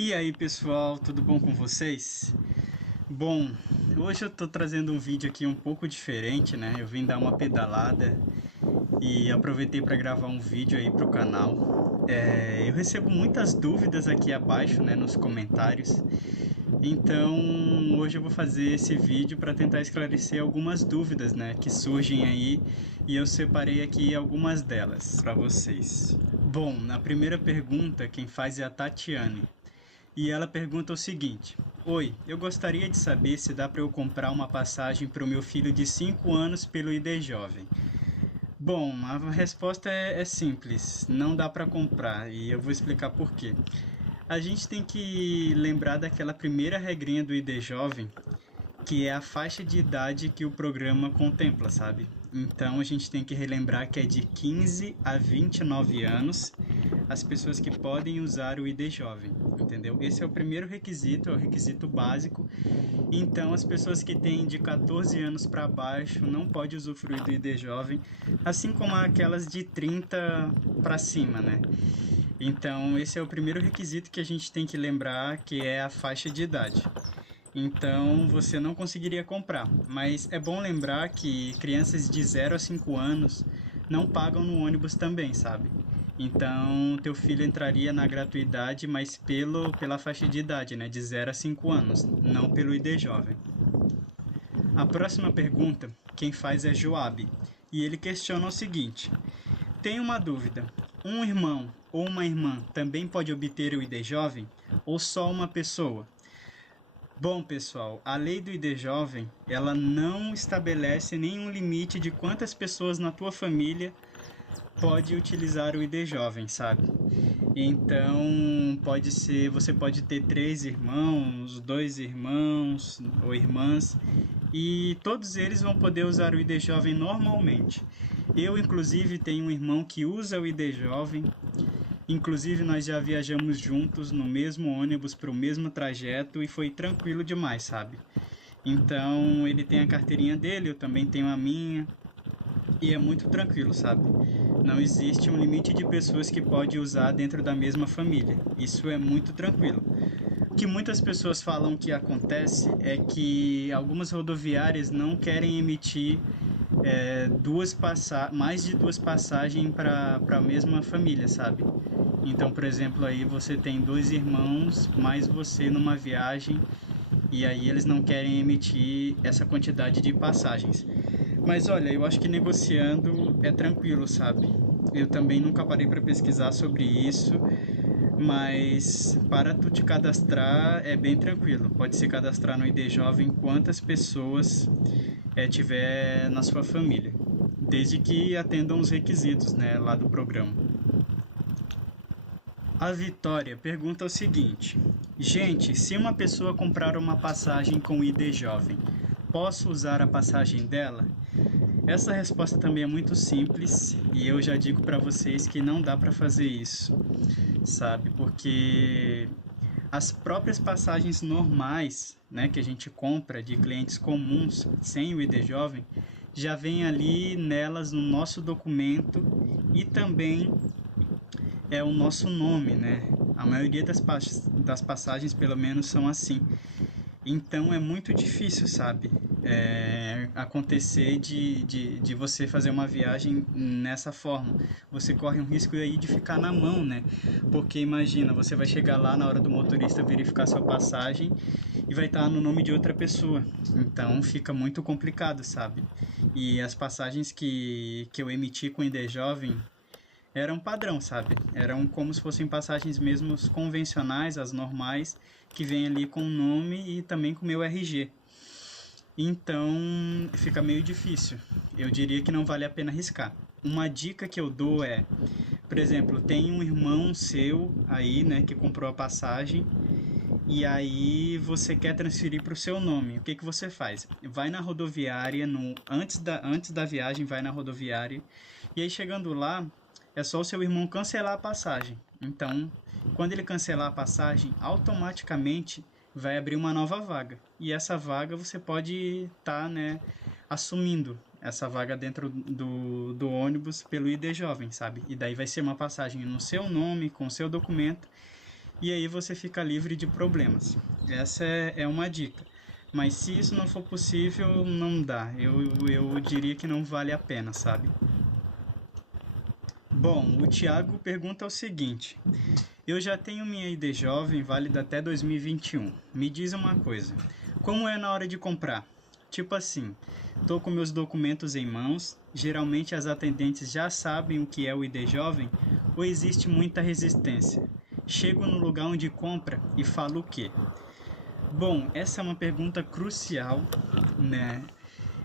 E aí pessoal, tudo bom com vocês? Bom, hoje eu tô trazendo um vídeo aqui um pouco diferente, né? Eu vim dar uma pedalada e aproveitei para gravar um vídeo aí pro canal. Eu recebo muitas dúvidas aqui abaixo, né, nos comentários. Então, hoje eu vou fazer esse vídeo para tentar esclarecer algumas dúvidas, né, que surgem aí, e eu separei aqui algumas delas para vocês. Bom, na primeira pergunta, quem faz é a Tatiane. E ela pergunta o seguinte: Oi, eu gostaria de saber se dá para eu comprar uma passagem para o meu filho de 5 anos pelo ID Jovem. Bom, a resposta é simples, não dá para comprar e eu vou explicar por quê. A gente tem que lembrar daquela primeira regrinha do ID Jovem, que é a faixa de idade que o programa contempla, sabe? Então a gente tem que relembrar que é de 15 a 29 anos as pessoas que podem usar o ID Jovem, entendeu? Esse é o primeiro requisito, é o requisito básico. Então as pessoas que têm de 14 anos para baixo não podem usufruir do ID Jovem, assim como aquelas de 30 para cima, né? Então esse é o primeiro requisito que a gente tem que lembrar, que é a faixa de idade. Então você não conseguiria comprar, mas é bom lembrar que crianças de 0 a 5 anos não pagam no ônibus também, sabe? Então teu filho entraria na gratuidade, mas pela faixa de idade, né, de 0 a 5 anos, não pelo ID Jovem. A próxima pergunta, quem faz é Joab, e ele questiona o seguinte: tenho uma dúvida, um irmão ou uma irmã também pode obter o ID Jovem ou só uma pessoa? Bom, pessoal, a lei do ID Jovem, ela não estabelece nenhum limite de quantas pessoas na tua família pode utilizar o ID Jovem, sabe? Então, você pode ter 3 irmãos, 2 irmãos ou irmãs, e todos eles vão poder usar o ID Jovem normalmente. Eu, inclusive, tenho um irmão que usa o ID Jovem. Inclusive, nós já viajamos juntos no mesmo ônibus para o mesmo trajeto e foi tranquilo demais, sabe? Então, ele tem a carteirinha dele, eu também tenho a minha, e é muito tranquilo, sabe? Não existe um limite de pessoas que pode usar dentro da mesma família. Isso é muito tranquilo. O que muitas pessoas falam que acontece é que algumas rodoviárias não querem emitir mais de duas passagens para a mesma família, sabe? Então, por exemplo, aí você tem 2 irmãos, mais você numa viagem, e aí eles não querem emitir essa quantidade de passagens. Mas olha, eu acho que negociando é tranquilo, sabe? Eu também nunca parei para pesquisar sobre isso, mas para tu te cadastrar é bem tranquilo. Pode se cadastrar no ID Jovem quantas pessoas tiver na sua família, desde que atendam os requisitos, né, lá do programa. A Vitória pergunta o seguinte: gente, se uma pessoa comprar uma passagem com ID Jovem, posso usar a passagem dela? Essa resposta também é muito simples e eu já digo para vocês que não dá para fazer isso, sabe? Porque as próprias passagens normais, né, que a gente compra de clientes comuns sem o ID Jovem, já vem ali nelas no nosso documento e também é o nosso nome, né? A maioria das passagens, pelo menos, são assim. Então é muito difícil, sabe? Acontecer de você fazer uma viagem nessa forma. Você corre um risco aí de ficar na mão, né? Porque imagina, você vai chegar lá na hora do motorista verificar sua passagem e vai estar no nome de outra pessoa. Então fica muito complicado, sabe? E as passagens que eu emiti com o ID Jovem eram padrão, sabe? Eram como se fossem passagens mesmo convencionais, as normais, que vem ali com o nome e também com o meu RG. Então, fica meio difícil. Eu diria que não vale a pena arriscar. Uma dica que eu dou é, por exemplo, tem um irmão seu aí, né, que comprou a passagem e aí você quer transferir para o seu nome. O que você faz? Vai na rodoviária, antes da viagem, vai na rodoviária e aí chegando lá, é só o seu irmão cancelar a passagem. Então, quando ele cancelar a passagem, automaticamente vai abrir uma nova vaga. E essa vaga você pode estar, né, assumindo essa vaga dentro do ônibus pelo ID Jovem, sabe? E daí vai ser uma passagem no seu nome, com o seu documento. e aí você fica livre de problemas. Essa é uma dica. Mas se isso não for possível, não dá. Eu diria que não vale a pena, sabe? Bom, o Thiago pergunta o seguinte: eu já tenho minha ID jovem válida até 2021. Me diz uma coisa, como é na hora de comprar? Tipo assim, tô com meus documentos em mãos, geralmente as atendentes já sabem o que é o ID jovem ou existe muita resistência? Chego no lugar onde compra e falo o quê? Bom, essa é uma pergunta crucial, né?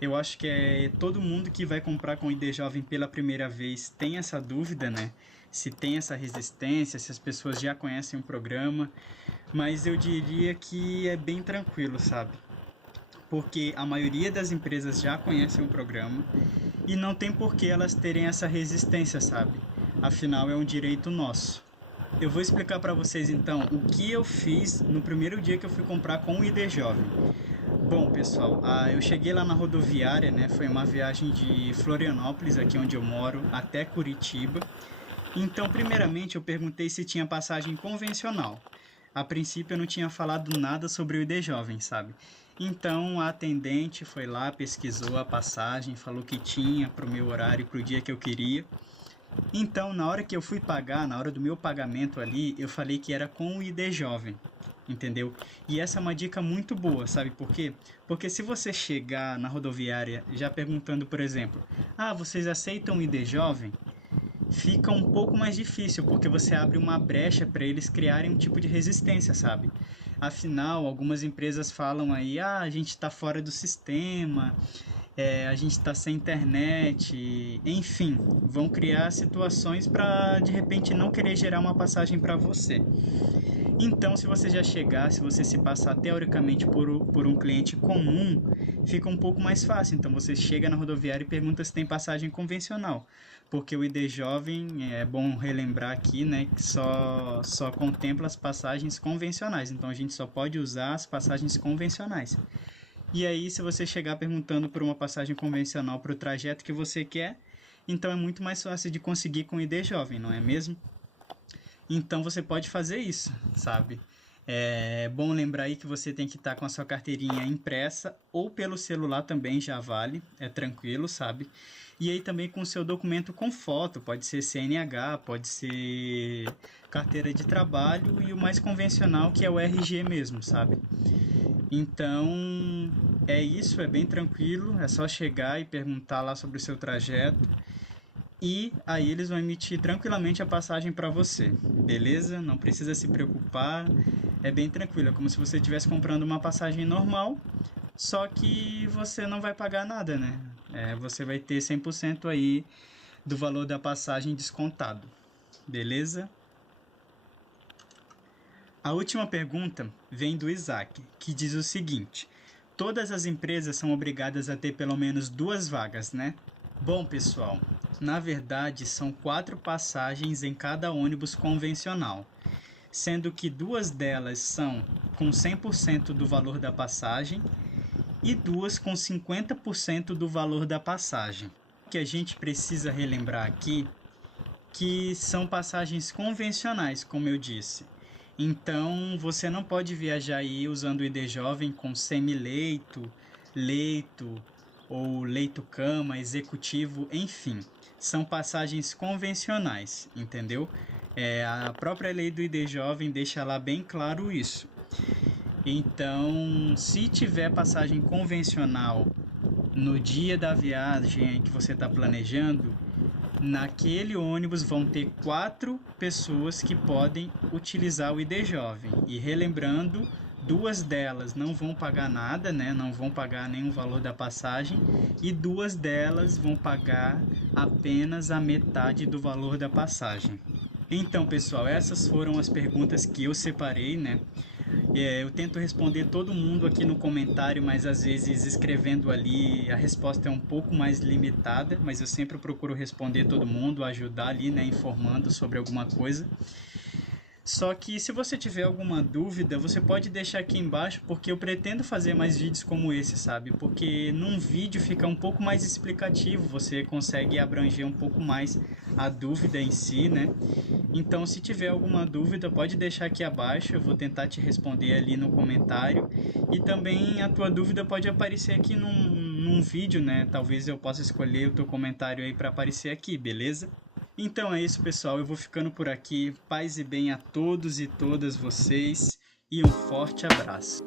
Eu acho que todo mundo que vai comprar com ID Jovem pela primeira vez tem essa dúvida, né? Se tem essa resistência, se as pessoas já conhecem o programa, mas eu diria que é bem tranquilo, sabe? Porque a maioria das empresas já conhecem o programa e não tem por que elas terem essa resistência, sabe? Afinal, é um direito nosso. Eu vou explicar para vocês então o que eu fiz no primeiro dia que eu fui comprar com o ID Jovem. Bom, pessoal, eu cheguei lá na rodoviária, né? Foi uma viagem de Florianópolis, aqui onde eu moro, até Curitiba. Então, primeiramente, eu perguntei se tinha passagem convencional. A princípio, eu não tinha falado nada sobre o ID Jovem, sabe? Então, a atendente foi lá, pesquisou a passagem, falou que tinha para o meu horário, para o dia que eu queria. Então, na hora que eu fui pagar, na hora do meu pagamento ali, eu falei que era com o ID Jovem, entendeu? E essa é uma dica muito boa, sabe por quê? Porque se você chegar na rodoviária já perguntando, por exemplo, vocês aceitam o ID Jovem? Fica um pouco mais difícil, porque você abre uma brecha para eles criarem um tipo de resistência, sabe? Afinal, algumas empresas falam aí, a gente está fora do sistema, a gente está sem internet, enfim, vão criar situações para de repente não querer gerar uma passagem para você. Então, se você já chegar, se você se passar teoricamente por um cliente comum, fica um pouco mais fácil. Então, você chega na rodoviária e pergunta se tem passagem convencional. Porque o ID Jovem, é bom relembrar aqui, né, que só contempla as passagens convencionais. Então, a gente só pode usar as passagens convencionais. E aí, se você chegar perguntando por uma passagem convencional para o trajeto que você quer, então é muito mais fácil de conseguir com o ID Jovem, não é mesmo? Então você pode fazer isso, sabe? É bom lembrar aí que você tem que estar com a sua carteirinha impressa ou pelo celular também já vale, é tranquilo, sabe? E aí também com o seu documento com foto, pode ser CNH, pode ser carteira de trabalho e o mais convencional que é o RG mesmo, sabe? Então é isso, é bem tranquilo, é só chegar e perguntar lá sobre o seu trajeto. E aí eles vão emitir tranquilamente a passagem para você, beleza? Não precisa se preocupar, é bem tranquilo, é como se você estivesse comprando uma passagem normal, só que você não vai pagar nada, né? Você vai ter 100% aí do valor da passagem descontado, beleza? A última pergunta vem do Isaac, que diz o seguinte: todas as empresas são obrigadas a ter pelo menos 2 vagas, né? Bom, pessoal, na verdade são 4 passagens em cada ônibus convencional, sendo que 2 delas são com 100% do valor da passagem e 2 com 50% do valor da passagem. O que a gente precisa relembrar aqui que são passagens convencionais, como eu disse. Então, você não pode viajar aí usando o ID Jovem com semileito, leito ou leito-cama, executivo, enfim. São passagens convencionais, entendeu? A própria lei do ID Jovem deixa lá bem claro isso. Então, se tiver passagem convencional no dia da viagem que você está planejando, naquele ônibus vão ter 4 pessoas que podem utilizar o ID Jovem. E relembrando, 2 delas não vão pagar nada, né? Não vão pagar nenhum valor da passagem. E 2 delas vão pagar apenas a metade do valor da passagem. Então, pessoal, essas foram as perguntas que eu separei, né? Eu tento responder todo mundo aqui no comentário, mas às vezes escrevendo ali a resposta é um pouco mais limitada, mas eu sempre procuro responder todo mundo, ajudar ali, né, informando sobre alguma coisa. Só que se você tiver alguma dúvida, você pode deixar aqui embaixo, porque eu pretendo fazer mais vídeos como esse, sabe? Porque num vídeo fica um pouco mais explicativo, você consegue abranger um pouco mais a dúvida em si, né? Então, se tiver alguma dúvida, pode deixar aqui abaixo, eu vou tentar te responder ali no comentário. E também a tua dúvida pode aparecer aqui num vídeo, né? Talvez eu possa escolher o teu comentário aí para aparecer aqui, beleza? Então é isso, pessoal. Eu vou ficando por aqui. Paz e bem a todos e todas vocês e um forte abraço.